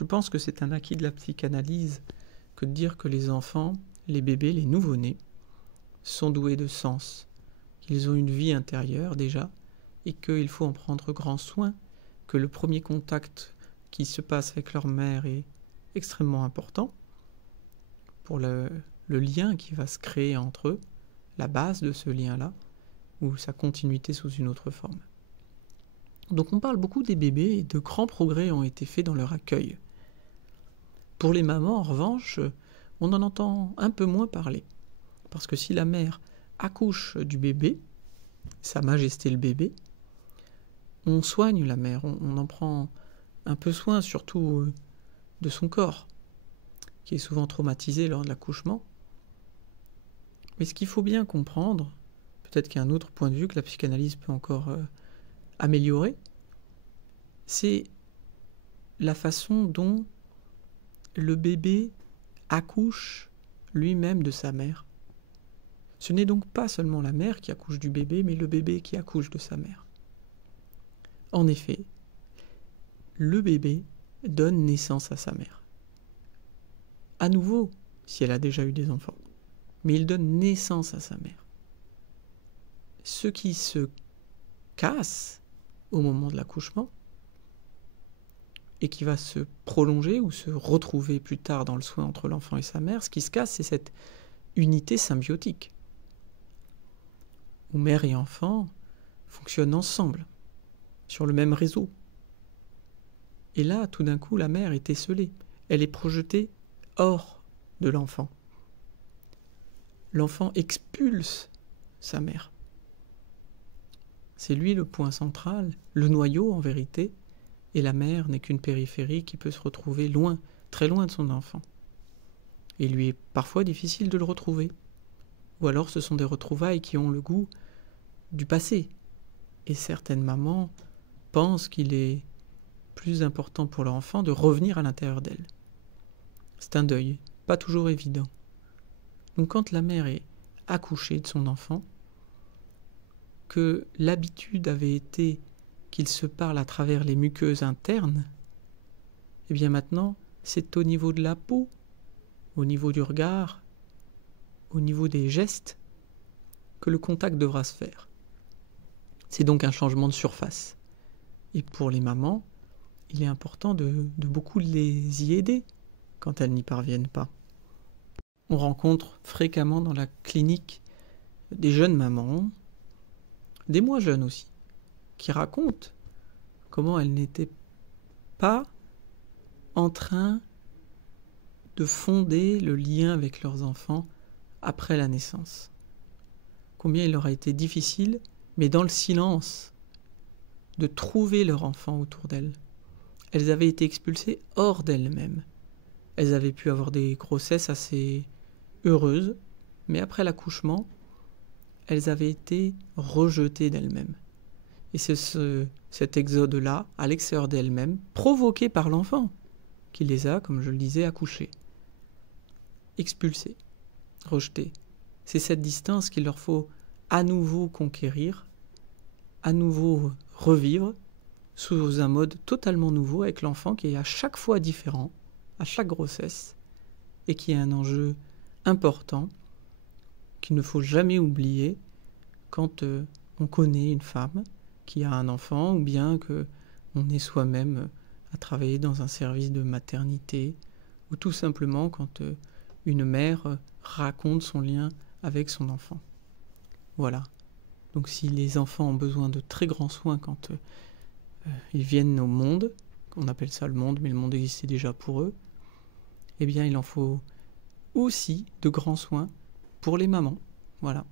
Je pense que c'est un acquis de la psychanalyse que de dire que les enfants, les bébés, les nouveau-nés, sont doués de sens, qu'ils ont une vie intérieure déjà, et qu'il faut en prendre grand soin, que le premier contact qui se passe avec leur mère est extrêmement important pour le lien qui va se créer entre eux, la base de ce lien-là, ou sa continuité sous une autre forme. Donc on parle beaucoup des bébés et de grands progrès ont été faits dans leur accueil. Pour les mamans, en revanche, on en entend un peu moins parler. Parce que si la mère accouche du bébé, Sa Majesté le bébé, on soigne la mère, on en prend un peu soin, surtout de son corps, qui est souvent traumatisé lors de l'accouchement. Mais ce qu'il faut bien comprendre, peut-être qu'il y a un autre point de vue que la psychanalyse peut encore améliorer, c'est la façon dont le bébé accouche lui-même de sa mère. Ce n'est donc pas seulement la mère qui accouche du bébé, mais le bébé qui accouche de sa mère. En effet, le bébé donne naissance à sa mère. À nouveau, si elle a déjà eu des enfants. Mais il donne naissance à sa mère. Ce qui se casse au moment de l'accouchement, et qui va se prolonger ou se retrouver plus tard dans le soin entre l'enfant et sa mère, ce qui se casse, c'est cette unité symbiotique, où mère et enfant fonctionnent ensemble, sur le même réseau. Et là, tout d'un coup, la mère est esseulée. Elle est projetée hors de l'enfant. L'enfant expulse sa mère. C'est lui le point central, le noyau en vérité, et la mère n'est qu'une périphérie qui peut se retrouver loin, très loin de son enfant. Et il lui est parfois difficile de le retrouver. Ou alors ce sont des retrouvailles qui ont le goût du passé. Et certaines mamans pensent qu'il est plus important pour leur enfant de revenir à l'intérieur d'elle. C'est un deuil, pas toujours évident. Donc quand la mère est accouchée de son enfant, que l'habitude avait été qu'il se parle à travers les muqueuses internes, et bien maintenant, c'est au niveau de la peau, au niveau du regard, au niveau des gestes, que le contact devra se faire. C'est donc un changement de surface. Et pour les mamans, il est important de beaucoup les y aider quand elles n'y parviennent pas. On rencontre fréquemment dans la clinique des jeunes mamans, des moins jeunes aussi, qui racontent comment elles n'étaient pas en train de fonder le lien avec leurs enfants après la naissance. Combien il leur a été difficile, mais dans le silence, de trouver leur enfant autour d'elles. Elles avaient été expulsées hors d'elles-mêmes. Elles avaient pu avoir des grossesses assez heureuses, mais après l'accouchement, elles avaient été rejetées d'elles-mêmes. Et c'est cet exode-là, à l'extérieur d'elles-mêmes, provoqué par l'enfant, qui les a, comme je le disais, accouchées, expulsées, rejetées. C'est cette distance qu'il leur faut à nouveau conquérir, à nouveau revivre, sous un mode totalement nouveau, avec l'enfant qui est à chaque fois différent, à chaque grossesse, et qui est un enjeu important, qu'il ne faut jamais oublier quand on connaît une femme qui a un enfant, ou bien qu'on est soi-même à travailler dans un service de maternité, ou tout simplement quand une mère raconte son lien avec son enfant. Voilà. Donc si les enfants ont besoin de très grands soins quand ils viennent au monde, on appelle ça le monde, mais le monde existait déjà pour eux, eh bien il en faut aussi de grands soins pour les mamans. Voilà.